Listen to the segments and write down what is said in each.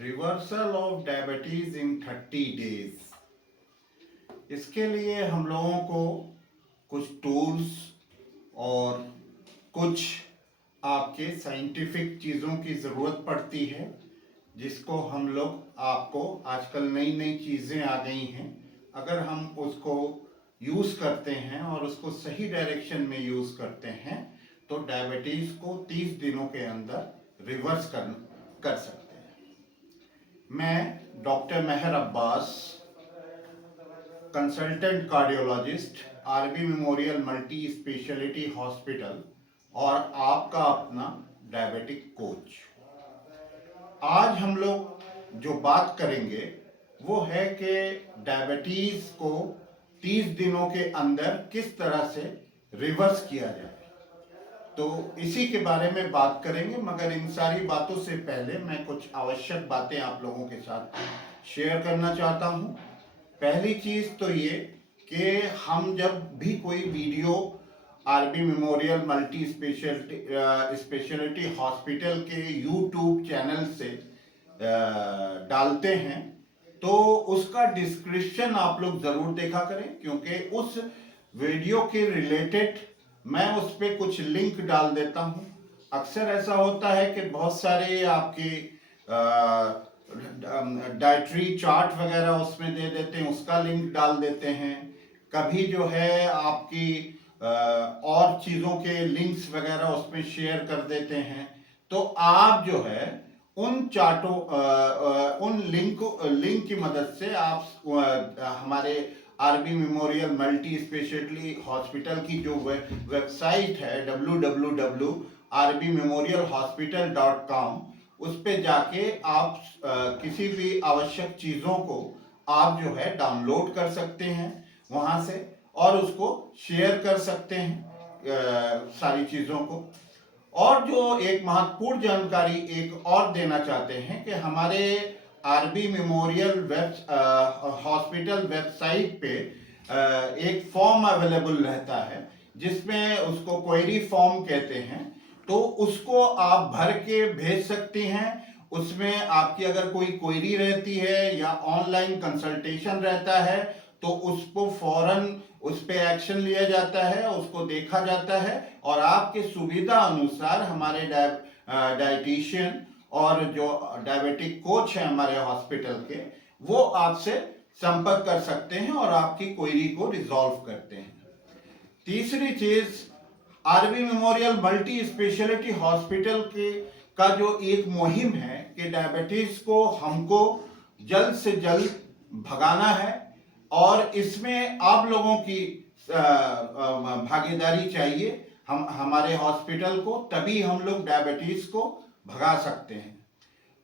Reversal of diabetes in 30 days. इसके लिए हम लोगों को कुछ टूल्स और कुछ आपके साइंटिफिक चीज़ों की ज़रूरत पड़ती है, जिसको हम लोग आपको आजकल नई नई चीज़ें आ गई हैं, अगर हम उसको यूज़ करते हैं और उसको सही डायरेक्शन में यूज़ करते हैं तो डायबिटीज़ को 30 दिनों के अंदर रिवर्स कर सकते हैं। मैं doctor Mehar Abbas, consultant cardiologist, RB memorial multi speciality hospital और आपका अपना डायबिटिक कोच। आज हम लोग जो बात करेंगे वो है कि डायबिटीज को 30 दिनों के अंदर किस तरह से रिवर्स किया जाए। तो इसी के बारे में बात करेंगे, मगर इन सारी बातों से पहले मैं कुछ आवश्यक बातें आप लोगों के साथ शेयर करना चाहता हूं। पहली चीज़ तो ये कि हम जब भी कोई video RB memorial multi speciality hospital के यूट्यूब चैनल से डालते हैं तो उसका डिस्क्रिप्शन आप लोग ज़रूर देखा करें, क्योंकि उस वीडियो के रिलेटेड मैं उस पर कुछ लिंक डाल देता हूं। अक्सर ऐसा होता है कि बहुत सारे आपके डाइटरी चार्ट वगैरह उसमें दे देते हैं, उसका लिंक डाल देते हैं। कभी जो है आपकी और चीज़ों के लिंक्स वगैरह उसमें शेयर कर देते हैं। तो आप जो है उन चार्टों उन लिंक की मदद से आप हमारे RB memorial multi speciality hospital की जो वेबसाइट है www.rbmemorialhospital.com, उस पे जाके आप किसी भी आवश्यक चीज़ों को आप जो है डाउनलोड कर सकते हैं वहाँ से और उसको शेयर कर सकते हैं सारी चीज़ों को। और जो एक महत्वपूर्ण जानकारी एक और देना चाहते हैं कि हमारे आरबी मेमोरियल हॉस्पिटल वेबसाइट पे एक फॉर्म अवेलेबल रहता है, जिसमें उसको क्वेरी फॉर्म कहते हैं। तो उसको आप भर के भेज सकती हैं। उसमें आपकी अगर कोई क्वेरी रहती है या ऑनलाइन कंसल्टेशन रहता है तो उसको फौरन उस पर एक्शन लिया जाता है, उसको देखा जाता है और आपके सुविधा अनुसार हमारे डाइटिशियन और जो डायबिटिक कोच है हमारे हॉस्पिटल के, वो आपसे संपर्क कर सकते हैं और आपकी क्वेरी को रिजॉल्व करते हैं। तीसरी चीज, RB memorial multi speciality hospital के का जो एक मुहिम है कि डायबिटीज को हमको जल्द से जल्द भगाना है और इसमें आप लोगों की भागीदारी चाहिए हम हमारे हॉस्पिटल को, तभी हम लोग डायबिटीज को भगा सकते हैं।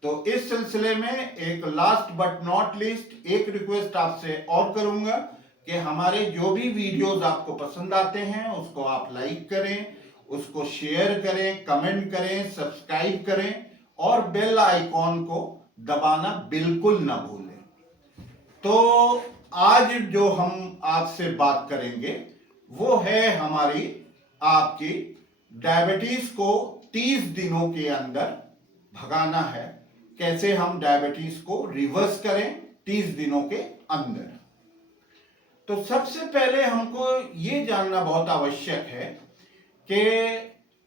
तो इस सिलसिले में एक लास्ट बट नॉट लीस्ट एक रिक्वेस्ट आपसे और करूंगा कि हमारे जो भी वीडियोस आपको पसंद आते हैं उसको आप लाइक करें, उसको शेयर करें, कमेंट करें, सब्सक्राइब करें और बेल आइकॉन को दबाना बिल्कुल ना भूलें। तो आज जो हम आपसे बात करेंगे वो है हमारी आपकी डायबिटीज को 30 दिनों के अंदर भगाना है, कैसे हम डायबिटीज को रिवर्स करें 30 दिनों के अंदर। तो सबसे पहले हमको ये जानना बहुत आवश्यक है कि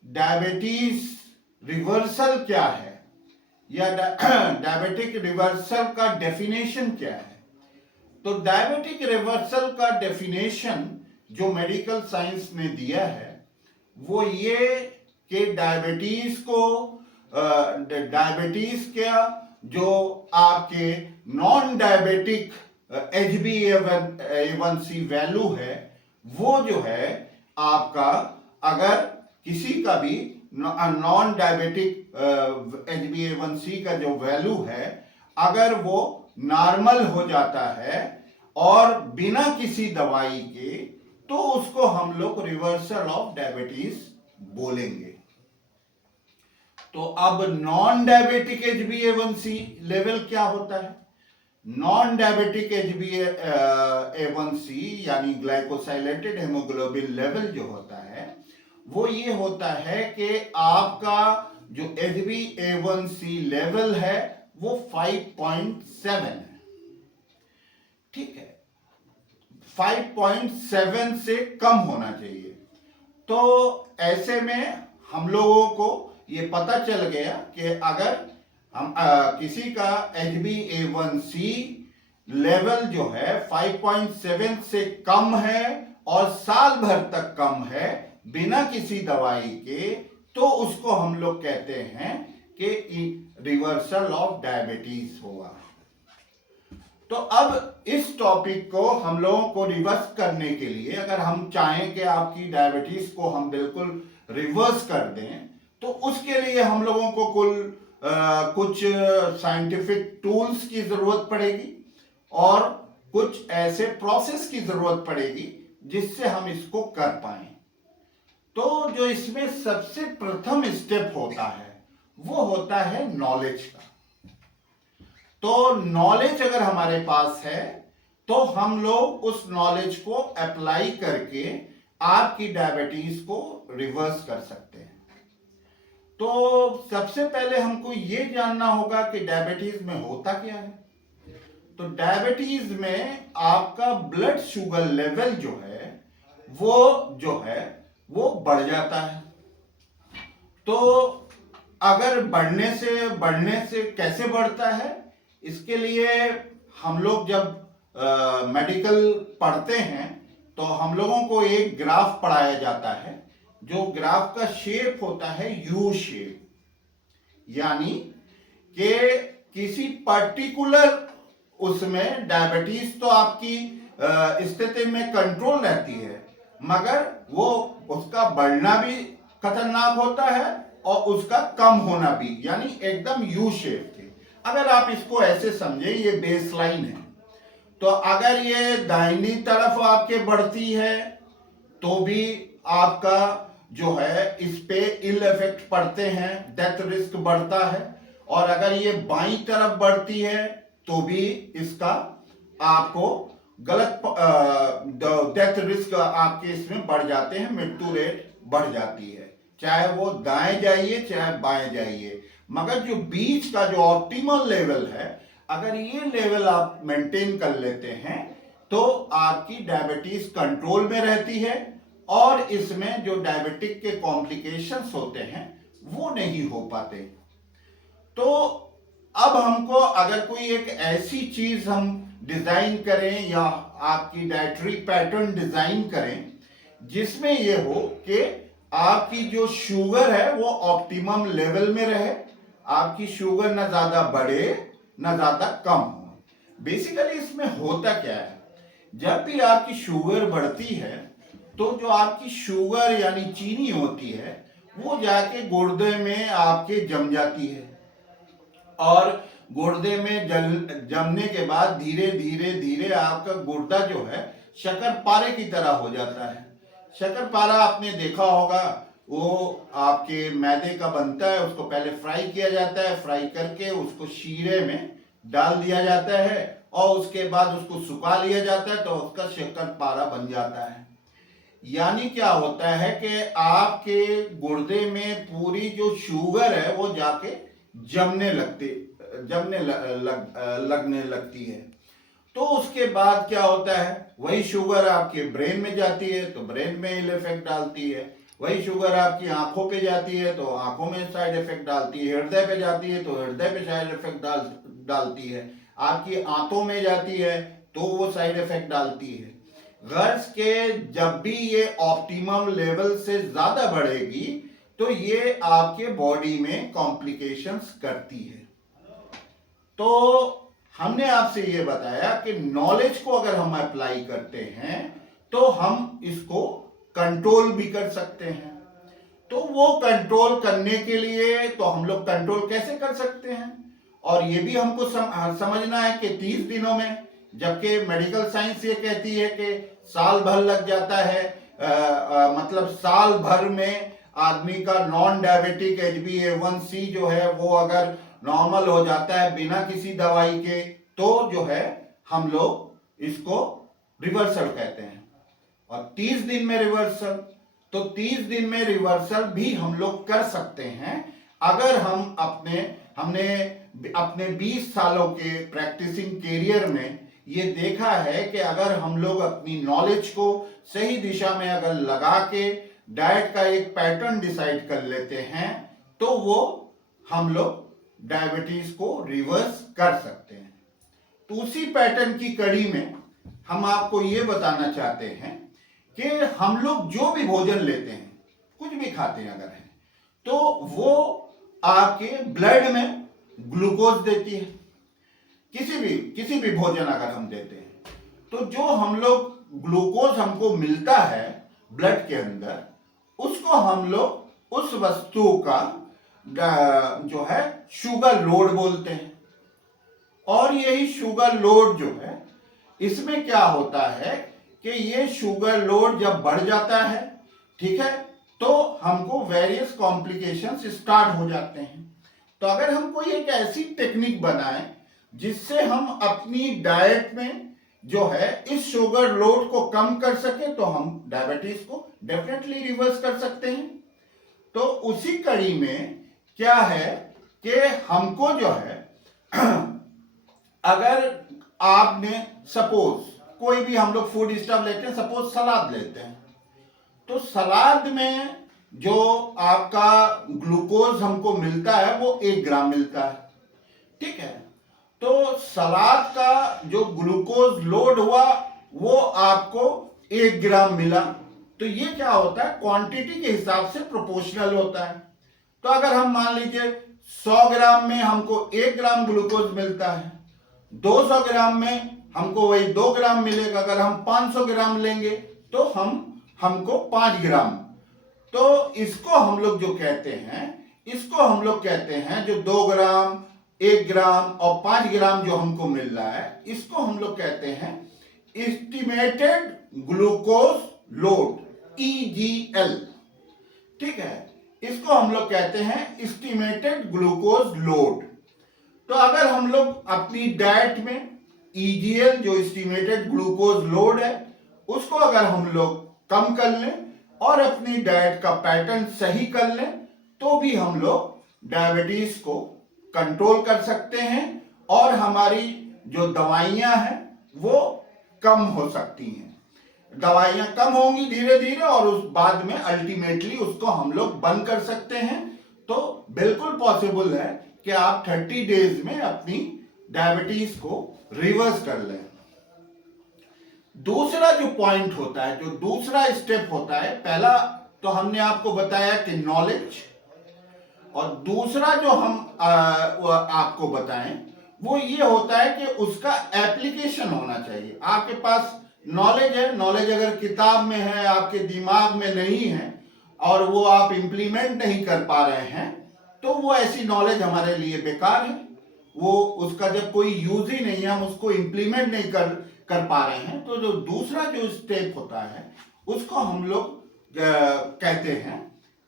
डायबिटीज रिवर्सल क्या है या डायबिटिक रिवर्सल का डेफिनेशन क्या है। तो डायबिटिक रिवर्सल का डेफिनेशन जो मेडिकल साइंस ने दिया है वो ये कि डायबिटीज का जो आपके नॉन डायबिटिक HbA1c वैल्यू है वो जो है आपका, अगर किसी का भी नॉन डायबिटिक HbA1c का जो वैल्यू है अगर वो नॉर्मल हो जाता है और बिना किसी दवाई के, तो उसको हम लोग रिवर्सल ऑफ डायबिटीज बोलेंगे। तो अब नॉन डायबिटिक HbA1c लेवल क्या होता है। नॉन डायबिटिक HbA1c यानी ग्लाइकोसाइलेटेड हेमोग्लोबिन लेवल जो होता है वो ये होता है कि आपका जो HbA1c लेवल है वो 5.7 है। ठीक है, 5.7 से कम होना चाहिए। तो ऐसे में हम लोगों को ये पता चल गया कि अगर हम किसी का HbA1c लेवल जो है 5.7 से कम है और साल भर तक कम है बिना किसी दवाई के, तो उसको हम लोग कहते हैं कि रिवर्सल ऑफ डायबिटीज हुआ। तो अब इस टॉपिक को हम लोगों को रिवर्स करने के लिए, अगर हम चाहें कि आपकी डायबिटीज को हम बिल्कुल रिवर्स कर दें, तो उसके लिए हम लोगों को कुछ साइंटिफिक टूल्स की जरूरत पड़ेगी और कुछ ऐसे प्रोसेस की जरूरत पड़ेगी जिससे हम इसको कर पाए। तो जो इसमें सबसे प्रथम स्टेप होता है वो होता है नॉलेज का। तो नॉलेज अगर हमारे पास है तो हम लोग उस नॉलेज को अप्लाई करके आपकी डायबिटीज को रिवर्स कर सकते हैं। तो सबसे पहले हमको ये जानना होगा कि डायबिटीज में होता क्या है। तो डायबिटीज में आपका ब्लड शुगर लेवल जो है वो बढ़ जाता है। तो अगर बढ़ने से कैसे बढ़ता है, इसके लिए हम लोग जब मेडिकल पढ़ते हैं तो हम लोगों को एक ग्राफ पढ़ाया जाता है, जो ग्राफ का शेप होता है यू शेप, यानी कि किसी पर्टिकुलर उसमें डायबिटीज तो आपकी स्थिति में कंट्रोल रहती है, मगर वो उसका बढ़ना भी खतरनाक होता है और उसका कम होना भी, यानी एकदम यू शेप थी। अगर आप इसको ऐसे समझे, ये बेसलाइन है, तो अगर ये दाहिनी तरफ आपके बढ़ती है तो भी आपका जो है इस पे इल इफेक्ट पड़ते हैं, डेथ रिस्क बढ़ता है। और अगर ये बाईं तरफ बढ़ती है तो भी इसका आपको गलत डेथ रिस्क आपके इसमें बढ़ जाते हैं, मृत्यु रेट बढ़ जाती है, चाहे वो दाएं जाइए चाहे बाएं जाइए। मगर जो बीच का जो ऑप्टिमल लेवल है, अगर ये लेवल आप मेंटेन कर लेते हैं तो आपकी डायबिटीज कंट्रोल में रहती है और इसमें जो डायबिटिक के कॉम्प्लिकेशंस होते हैं वो नहीं हो पाते। तो अब हमको अगर कोई एक ऐसी चीज हम डिजाइन करें या आपकी डाइटरी पैटर्न डिजाइन करें जिसमें ये हो कि आपकी जो शुगर है वो ऑप्टिमम लेवल में रहे, आपकी शुगर ना ज्यादा बढ़े ना ज्यादा कम हो। बेसिकली इसमें होता क्या है, जब भी आपकी शुगर बढ़ती है तो जो आपकी शुगर यानी चीनी होती है वो जाके गुर्दे में आपके जम जाती है और गुर्दे में जमने के बाद धीरे धीरे धीरे आपका गुर्दा जो है शक्करपारे की तरह हो जाता है। शक्करपारा आपने देखा होगा, वो आपके मैदे का बनता है, उसको पहले फ्राई किया जाता है, फ्राई करके उसको शीरे में डाल दिया जाता है और उसके बाद उसको सुखा लिया जाता है तो उसका शक्करपारा बन जाता है। यानी क्या होता है कि आपके गुर्दे में पूरी जो शुगर है वो जाके लगने लगती है। तो उसके बाद क्या होता है, वही शुगर आपके ब्रेन में जाती है तो ब्रेन में इल इफेक्ट डालती है, वही शुगर आपकी आंखों पे जाती है तो आंखों में साइड इफेक्ट डालती है, हृदय पे जाती है तो हृदय पे साइड इफेक्ट डालती है, आपकी आंतों में जाती है तो वो साइड इफेक्ट डालती है। गर्ल्स के जब भी ये ऑप्टिमम लेवल से ज्यादा बढ़ेगी तो ये आपके बॉडी में कॉम्प्लिकेशंस करती है। तो हमने आपसे ये बताया कि नॉलेज को अगर हम अप्लाई करते हैं तो हम इसको कंट्रोल भी कर सकते हैं। तो वो कंट्रोल करने के लिए तो हम लोग कंट्रोल कैसे कर सकते हैं, और ये भी हमको समझना है कि 30 दिनों में, जबकि मेडिकल साइंस ये कहती है कि साल भर लग जाता है, मतलब साल भर में आदमी का नॉन डायबिटिक HbA1c जो है वो अगर नॉर्मल हो जाता है बिना किसी दवाई के, तो जो है हम लोग इसको रिवर्सल कहते हैं। और 30 दिन में रिवर्सल, तो 30 दिन में रिवर्सल भी हम लोग कर सकते हैं अगर हमने अपने 20 सालों के प्रैक्टिसिंग कैरियर में ये देखा है कि अगर हम लोग अपनी नॉलेज को सही दिशा में अगर लगा के डाइट का एक पैटर्न डिसाइड कर लेते हैं तो वो हम लोग डायबिटीज को रिवर्स कर सकते हैं। तो उसी पैटर्न की कड़ी में हम आपको ये बताना चाहते हैं कि हम लोग जो भी भोजन लेते हैं, कुछ भी खाते हैं अगर है, तो वो आपके ब्लड में ग्लूकोज देती है। किसी भी भोजन अगर हम देते हैं तो जो हम लोग ग्लूकोज हमको मिलता है ब्लड के अंदर, उसको हम लोग उस वस्तु का जो है शुगर लोड बोलते हैं। और यही शुगर लोड जो है, इसमें क्या होता है कि ये शुगर लोड जब बढ़ जाता है, ठीक है, तो हमको वेरियस कॉम्प्लिकेशंस स्टार्ट हो जाते हैं। तो अगर हम कोई एक ऐसी टेक्निक बनाएं जिससे हम अपनी डाइट में जो है इस शुगर लोड को कम कर सके, तो हम डायबिटीज को डेफिनेटली रिवर्स कर सकते हैं। तो उसी कड़ी में क्या है कि हमको जो है अगर आपने सपोज कोई भी हम लोग फूड स्टफ लेते हैं, सपोज सलाद लेते हैं, तो सलाद में जो आपका ग्लूकोज हमको मिलता है वो 1 ग्राम मिलता है, ठीक है। तो सलाद का जो ग्लूकोज लोड हुआ वो आपको 1 ग्राम मिला। तो ये क्या होता है, क्वांटिटी के हिसाब से प्रोपोर्शनल होता है। तो अगर हम मान लीजिए 100 ग्राम में हमको 1 ग्राम ग्लूकोज मिलता है, 200 ग्राम में हमको वही 2 ग्राम मिलेगा। अगर हम 500 ग्राम लेंगे तो हमको 5 ग्राम। तो इसको हम लोग जो कहते हैं, इसको हम लोग कहते हैं जो 2 ग्राम, 1 ग्राम और 5 ग्राम जो हमको मिल रहा है, इसको हम लोग कहते हैं एस्टिमेटेड ग्लूकोज लोड, EGL, ठीक है। इसको हम लोग कहते हैं एस्टिमेटेड ग्लूकोज लोड। तो अगर हम लोग अपनी डाइट में EGL जो एस्टिमेटेड ग्लूकोज लोड है, उसको अगर हम लोग कम कर लें और अपनी डाइट का पैटर्न सही कर लें, तो भी हम लोग डायबिटीज को कंट्रोल कर सकते हैं और हमारी जो दवाइयां हैं वो कम हो सकती हैं। दवाइयां कम होंगी धीरे धीरे और उस बाद में अल्टीमेटली उसको हम लोग बंद कर सकते हैं। तो बिल्कुल पॉसिबल है कि आप 30 डेज में अपनी डायबिटीज को रिवर्स कर लें। दूसरा जो पॉइंट होता है, जो दूसरा स्टेप होता है, पहला तो हमने आपको बताया कि नॉलेज, और दूसरा जो हम आपको बताएं वो ये होता है कि उसका एप्लीकेशन होना चाहिए। आपके पास नॉलेज है, नॉलेज अगर किताब में है, आपके दिमाग में नहीं है और वो आप इंप्लीमेंट नहीं कर पा रहे हैं, तो वो ऐसी नॉलेज हमारे लिए बेकार है। वो उसका जब कोई यूज ही नहीं है, हम उसको इंप्लीमेंट नहीं कर पा रहे हैं, तो जो दूसरा जो स्टेप होता है उसको हम लोग कहते हैं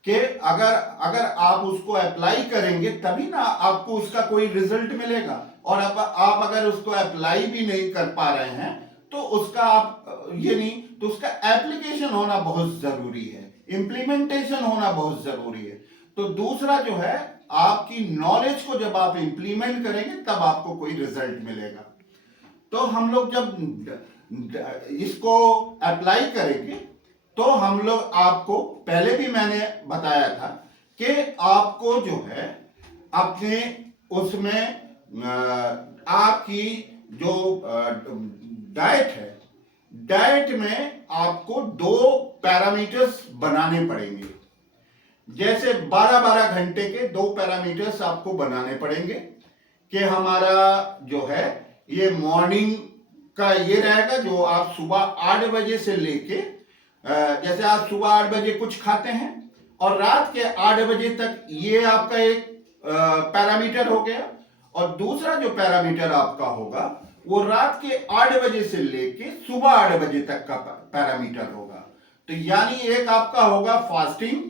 कि अगर आप उसको अप्लाई करेंगे तभी ना आपको उसका कोई रिजल्ट मिलेगा। और अब आप अगर उसको अप्लाई भी नहीं कर पा रहे हैं तो उसका आप ये नहीं, तो उसका एप्लीकेशन होना बहुत जरूरी है, इम्प्लीमेंटेशन होना बहुत जरूरी है। तो दूसरा जो है, आपकी नॉलेज को जब आप इंप्लीमेंट करेंगे तब आपको कोई रिजल्ट मिलेगा। तो हम लोग जब इसको अप्लाई करेंगे तो हम लोग आपको, पहले भी मैंने बताया था कि आपको जो है अपने उसमें आपकी जो डाइट है, डाइट में आपको 2 पैरामीटर्स बनाने पड़ेंगे। जैसे 12-12 घंटे के 2 पैरामीटर्स आपको बनाने पड़ेंगे कि हमारा जो है ये मॉर्निंग का ये रहेगा, जो आप सुबह 8 बजे से लेके, जैसे आप सुबह 8 बजे कुछ खाते हैं और रात के 8 बजे तक, ये आपका एक पैरामीटर हो गया। और दूसरा जो पैरामीटर आपका होगा वो रात के 8 बजे से लेके सुबह 8 बजे तक का पैरामीटर होगा। तो यानी एक आपका होगा फास्टिंग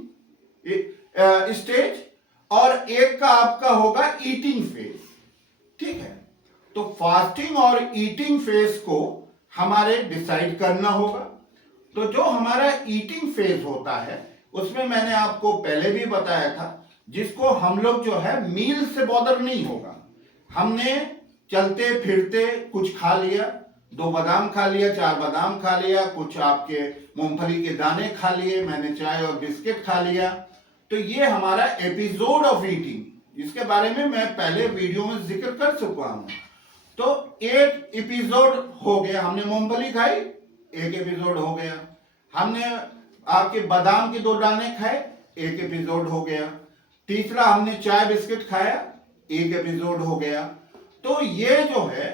स्टेज और एक का आपका होगा ईटिंग फेज, ठीक है। तो फास्टिंग और ईटिंग फेज को हमारे डिसाइड करना होगा। तो जो हमारा ईटिंग फेज होता है उसमें मैंने आपको पहले भी बताया था, जिसको हम लोग जो है मील से बॉदर नहीं होगा, हमने चलते फिरते कुछ खा लिया, 2 बादाम खा लिया, 4 बादाम खा लिया, कुछ आपके मूंगफली के दाने खा लिए, मैंने चाय और बिस्किट खा लिया। तो ये हमारा एपिसोड ऑफ ईटिंग, इसके बारे में मैं पहले वीडियो में जिक्र कर चुका हूं। तो एक एपिसोड हो गया, हमने मूंगफली खाई, एक एपिसोड हो गया। हमने आपके बादाम के 2 दाने खाए, एक एपिसोड हो गया। तीसरा हमने चाय बिस्किट खाया, एक एपिसोड हो गया। तो ये जो है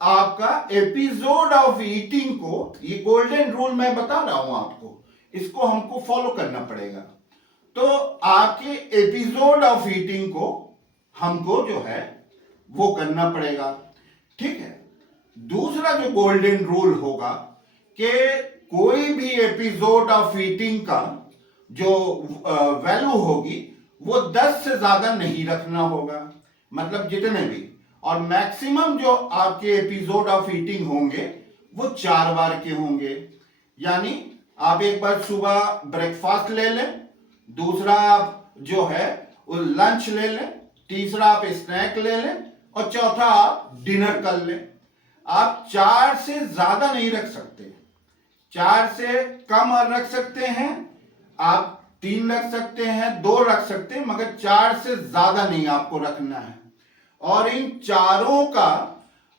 आपका एपिसोड ऑफ ईटिंग को, ये गोल्डन रूल मैं बता रहा हूं आपको, इसको हमको फॉलो करना पड़ेगा। तो आपके एपिसोड ऑफ ईटिंग को हमको जो है वो करना पड़ेगा, ठीक है। दूसरा जो गोल्डन रूल होगा कि कोई भी एपिसोड ऑफ ईटिंग का जो वैल्यू होगी वो 10 से ज्यादा नहीं रखना होगा, मतलब जितने भी, और मैक्सिमम जो आपके एपिसोड ऑफ ईटिंग होंगे वो 4 बार के होंगे। यानी आप एक बार सुबह ब्रेकफास्ट ले लें, दूसरा आप जो है वो लंच ले लें, तीसरा आप स्नैक ले लें, और चौथा आप डिनर कर लें। आप 4 से ज्यादा नहीं रख सकते, 4 से कम रख सकते हैं, आप 3 रख सकते हैं, 2 रख सकते हैं, मगर 4 से ज्यादा नहीं आपको रखना है। और इन चारों का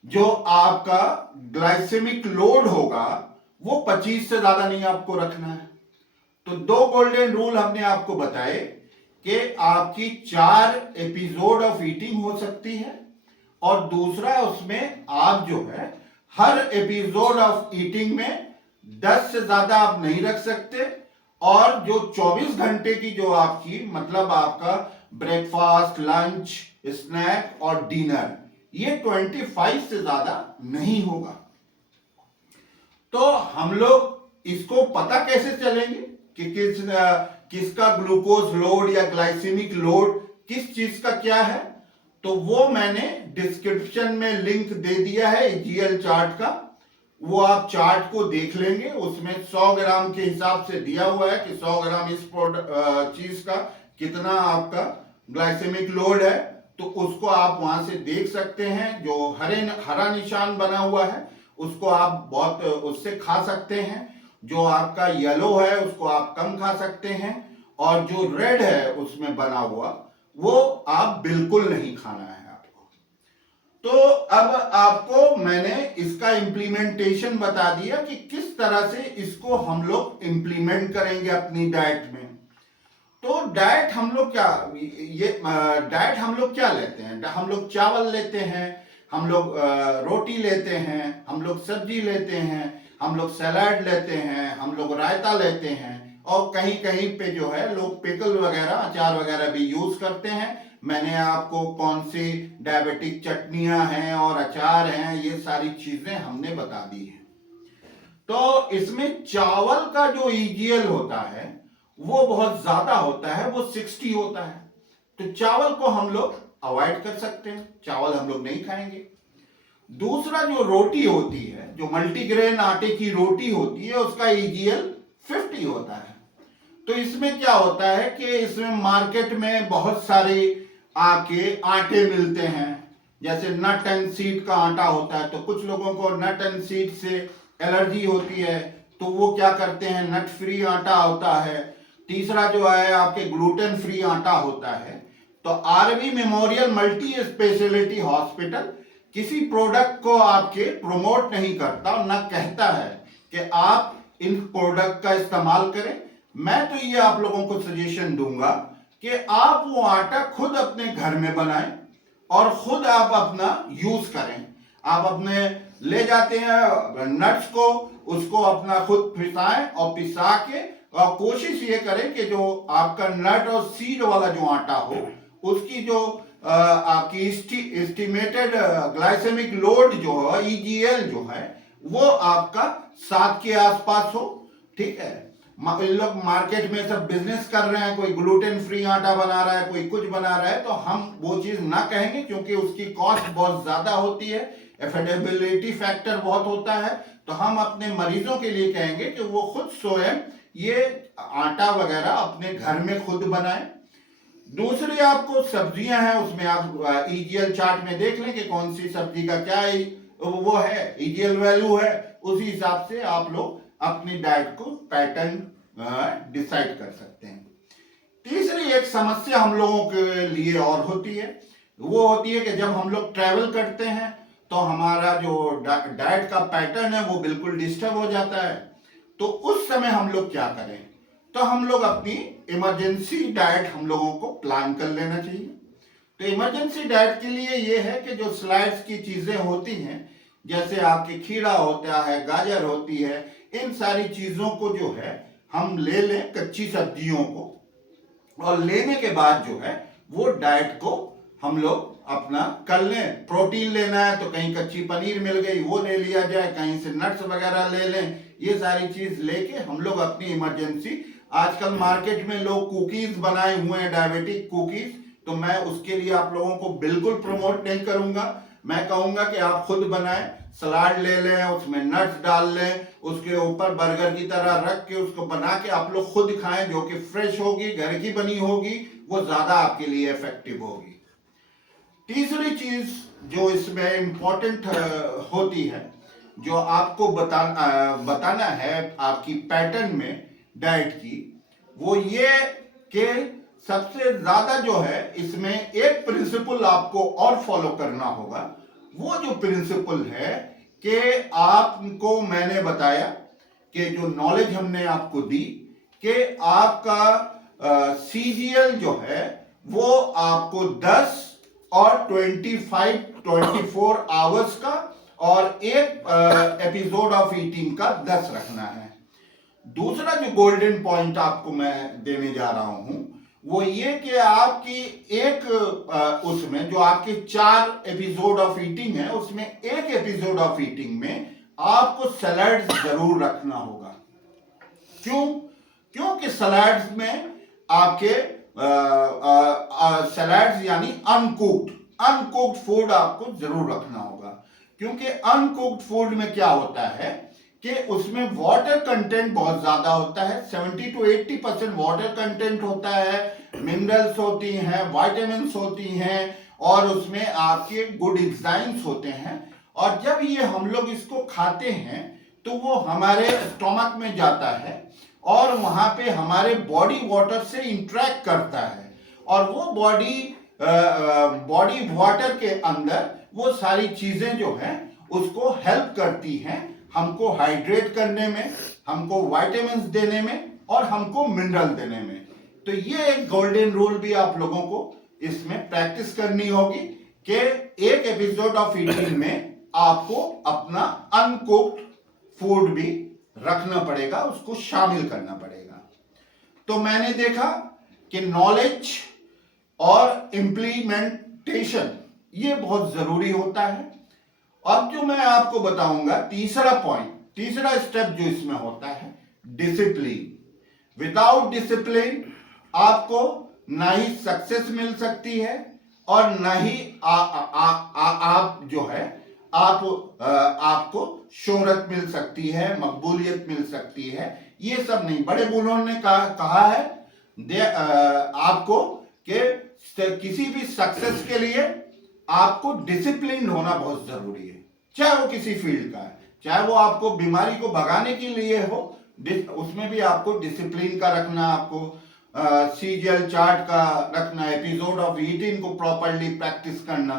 जो आपका ग्लाइसेमिक लोड होगा वो 25 से ज्यादा नहीं आपको रखना है। तो 2 गोल्डन रूल हमने आपको बताए कि आपकी 4 एपिसोड ऑफ ईटिंग हो सकती है, और दूसरा उसमें आप जो है हर एपिसोड ऑफ ईटिंग में 10 से ज्यादा आप नहीं रख सकते, और जो 24 घंटे की जो आपकी, मतलब आपका ब्रेकफास्ट, लंच, स्नैक और डिनर, ये 25 से ज्यादा नहीं होगा। तो हम लोग इसको पता कैसे चलेंगे कि किसका ग्लूकोज लोड या ग्लाइसेमिक लोड किस चीज का क्या है? तो वो मैंने डिस्क्रिप्शन में लिंक दे दिया है जीएल चार्ट का, वो आप चार्ट को देख लेंगे। उसमें 100 ग्राम के हिसाब से दिया हुआ है कि 100 ग्राम इस चीज का कितना आपका ग्लाइसेमिक लोड है, तो उसको आप वहां से देख सकते हैं। जो हरा निशान बना हुआ है उसको आप बहुत उससे खा सकते हैं, जो आपका येलो है उसको आप कम खा सकते हैं, और जो रेड है उसमें बना हुआ वो आप बिल्कुल नहीं खाना है आपको। तो अब आपको मैंने इसका इम्प्लीमेंटेशन बता दिया कि किस तरह से इसको हम लोग इम्प्लीमेंट करेंगे अपनी डाइट में। तो डाइट हम लोग क्या, ये डाइट हम लोग क्या लेते हैं? हम लोग चावल लेते हैं, हम लोग रोटी लेते हैं, हम लोग सब्जी लेते हैं, हम लोग सलाद लेते हैं, हम लोग रायता लेते हैं, और कहीं कहीं पे जो है लोग पिकल वगैरह, अचार वगैरह भी यूज करते हैं। मैंने आपको कौन सी डायबिटिक चटनियां हैं और अचार हैं, ये सारी चीजें हमने बता दी हैं। तो इसमें चावल का जो ईजीएल होता है वो बहुत ज्यादा होता है, वो 60 होता है। तो चावल को हम लोग अवॉइड कर सकते हैं, चावल हम लोग नहीं खाएंगे। दूसरा जो रोटी होती है, जो मल्टीग्रेन आटे की रोटी होती है, उसका ईजीएल 50 होता है। तो इसमें क्या होता है कि इसमें मार्केट में बहुत सारे आपके आटे मिलते हैं, जैसे नट एंड सीड का आटा होता है। तो कुछ लोगों को नट एंड सीड से एलर्जी होती है, तो वो क्या करते हैं, नट फ्री आटा होता है। तीसरा जो है आपके ग्लूटेन फ्री आटा होता है। तो RV memorial multi speciality hospital किसी प्रोडक्ट को आपके प्रमोट नहीं करता और न कहता है कि आप इन प्रोडक्ट का इस्तेमाल करें। मैं तो ये आप लोगों को सजेशन दूंगा कि आप वो आटा खुद अपने घर में बनाएं और खुद आप अपना यूज करें। आप अपने ले जाते हैं नट्स को, उसको अपना खुद पिसाएं, और पिसा के और कोशिश ये करें कि जो आपका नट और सीड वाला जो आटा हो उसकी जो आपकी एस्टिमेटेड ग्लाइसेमिक लोड जो है, ईजीएल जो है, वो आपका 7 के आसपास हो, ठीक है। इन लोग मार्केट में सब बिजनेस कर रहे हैं, कोई ग्लूटेन फ्री आटा बना रहा है, कोई कुछ बना रहा है, तो हम वो चीज ना कहेंगे क्योंकि उसकी कॉस्ट बहुत ज्यादा होती है, एफोर्डेबिलिटी फैक्टर बहुत होता है। तो हम अपने मरीजों के लिए कहेंगे कि वो खुद स्वयं ये आटा वगैरह अपने घर में खुद बनाएं। दूसरी आपको सब्जियां हैं, उसमें आप ईजीएल चार्ट में देख लें कि कौन सी सब्जी का क्या वो है, ईजीएल वैल्यू है। उसी हिसाब से आप लोग अपनी डाइट को पैटर्न डिसाइड कर सकते हैं। तीसरी एक समस्या हम लोगों के लिए और होती है, वो होती है कि जब हम लोग ट्रैवल करते हैं तो हमारा जो डाइट का पैटर्न है वो बिल्कुल डिस्टर्ब हो जाता है। तो उस समय हम लोग क्या करें? तो हम लोग अपनी इमरजेंसी डाइट हम लोगों को प्लान कर लेना चाहिए। तो इमरजेंसी डाइट के लिए ये है कि जो स्लाइड्स की चीजें होती हैं, जैसे आपके खीरा होता है, गाजर होती है, इन सारी चीजों को जो है हम ले लें, कच्ची सब्जियों को, और लेने के बाद जो है वो डाइट को हम लोग अपना कर लें। प्रोटीन लेना है तो कहीं कच्ची पनीर मिल गई, वो ले लिया जाए, कहीं से नट्स वगैरह ले लें। ये सारी चीज लेके हम लोग अपनी इमरजेंसी, आजकल मार्केट में लोग कुकीज बनाए हुए हैं, डायबिटिक कुकीज, तो मैं उसके लिए आप लोगों को बिल्कुल प्रमोट नहीं करूंगा। मैं कहूंगा कि आप खुद बनाएं, सलाद ले लें, उसमें नट्स डाल लें, उसके ऊपर बर्गर की तरह रख के उसको बना के आप लोग खुद खाएं, जो कि फ्रेश होगी, घर की बनी होगी, वो ज्यादा आपके लिए इफेक्टिव होगी। तीसरी चीज जो इसमें इंपॉर्टेंट होती है, जो आपको बताना है आपकी पैटर्न में डाइट की, वो ये कि सबसे ज्यादा जो है इसमें एक प्रिंसिपल आपको और फॉलो करना होगा। वो जो प्रिंसिपल है कि आपको मैंने बताया कि जो नॉलेज हमने आपको दी कि आपका सीजीएल जो है वो आपको 10 और 24 आवर्स का और एक एपिसोड ऑफ ईटिंग का 10 रखना है। दूसरा जो गोल्डन पॉइंट आपको मैं देने जा रहा हूं वो ये कि आपकी एक उसमें जो आपके 4 एपिसोड ऑफ ईटिंग है, उसमें एक एपिसोड ऑफ ईटिंग में आपको सलाड्स जरूर रखना होगा। क्यों? क्योंकि सलाड्स में आपके सलाड्स यानी अनकुक्ड फूड आपको जरूर रखना होगा। क्योंकि अनकुक्ड फूड में क्या होता है कि उसमें वाटर कंटेंट बहुत ज्यादा होता है, 70 to 80% वाटर कंटेंट होता है, मिनरल्स होती हैं, विटामिन्स होती हैं, और उसमें आपके गुड एंजाइम्स होते हैं। और जब ये हम लोग इसको खाते हैं तो वो हमारे स्टोमक में जाता है और वहां पे हमारे बॉडी वाटर से इंटरेक्ट करता है, और वो बॉडी वाटर के अंदर वो सारी चीजें जो हैं उसको हेल्प करती हैं हमको हाइड्रेट करने में, हमको विटामिन्स देने में, और हमको मिनरल देने में। तो ये एक गोल्डन रूल भी आप लोगों को इसमें प्रैक्टिस करनी होगी कि एक एपिसोड ऑफ ईटिंग में आपको अपना अनकुक्ड फूड भी रखना पड़ेगा, उसको शामिल करना पड़ेगा। तो मैंने देखा कि नॉलेज और इंप्लीमेंटेशन ये बहुत जरूरी होता है। अब जो मैं आपको बताऊंगा तीसरा पॉइंट, तीसरा स्टेप जो इसमें होता है, डिसिप्लिन। विदाउट डिसिप्लिन आपको ना ही सक्सेस मिल सकती है और ना ही आप जो है आपको शोहरत मिल सकती है, मकबूलियत मिल सकती है। ये सब नहीं, बड़े बूढ़ों ने कहा है आपको कि किसी भी सक्सेस के लिए आपको डिसिप्लिन होना बहुत जरूरी है, चाहे वो किसी फील्ड का है, चाहे वो आपको बीमारी को भगाने के लिए हो, उसमें भी आपको डिसिप्लिन का रखना, आपको सीजीएल चार्ट का रखना, एपिसोड ऑफ ईटिंग को प्रॉपरली प्रैक्टिस करना।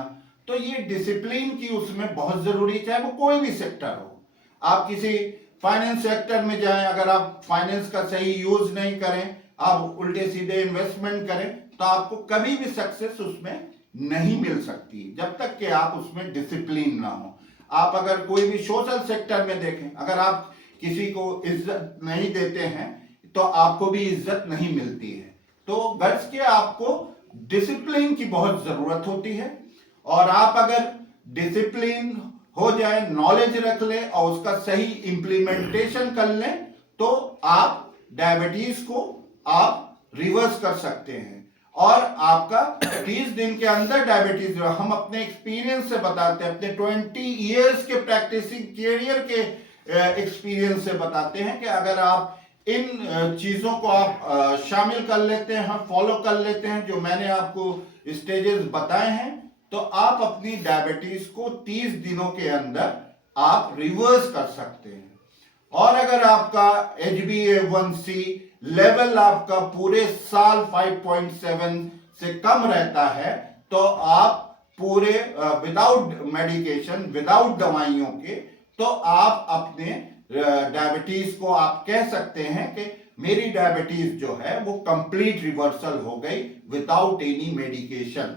तो ये डिसिप्लिन की उसमें बहुत जरूरी है, चाहे वो कोई भी सेक्टर हो। आप किसी फाइनेंस सेक्टर में जाएं, अगर आप फाइनेंस का सही यूज नहीं करें, आप उल्टे सीधे इन्वेस्टमेंट करें, तो आपको कभी भी सक्सेस उसमें नहीं मिल सकती जब तक कि आप उसमें डिसिप्लिन ना हो। आप अगर कोई भी सोशल सेक्टर में देखें, अगर आप किसी को इज्जत नहीं देते हैं तो आपको भी इज्जत नहीं मिलती है। तो गर्ल्स के आपको डिसिप्लिन की बहुत जरूरत होती है, और आप अगर डिसिप्लिन हो जाए, नॉलेज रख लें और उसका सही इंप्लीमेंटेशन कर लें, तो आप डायबिटीज को आप रिवर्स कर सकते हैं और आपका 30 दिन के अंदर डायबिटीज, हम अपने एक्सपीरियंस से बताते हैं, अपने 20 इयर्स के प्रैक्टिसिंग कैरियर के एक्सपीरियंस से बताते हैं कि अगर आप इन चीजों को आप शामिल कर लेते हैं, फॉलो कर लेते हैं जो मैंने आपको स्टेजेस बताए हैं, तो आप अपनी डायबिटीज को 30 दिनों के अंदर आप रिवर्स कर सकते हैं। और अगर आपका HbA1c लेवल आपका पूरे साल 5.7 से कम रहता है, तो आप पूरे विदाउट मेडिकेशन, विदाउट दवाइयों के, तो आप अपने डायबिटीज को आप कह सकते हैं कि मेरी डायबिटीज जो है वो कंप्लीट रिवर्सल हो गई विदाउट एनी मेडिकेशन।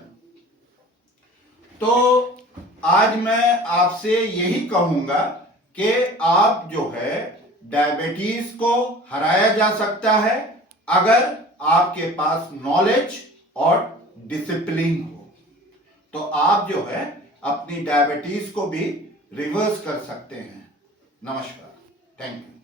तो आज मैं आपसे यही कहूंगा कि आप जो है डायबिटीज को हराया जा सकता है अगर आपके पास नॉलेज और डिसिप्लिन हो, तो आप जो है अपनी डायबिटीज को भी रिवर्स कर सकते हैं। नमस्कार, थैंक यू।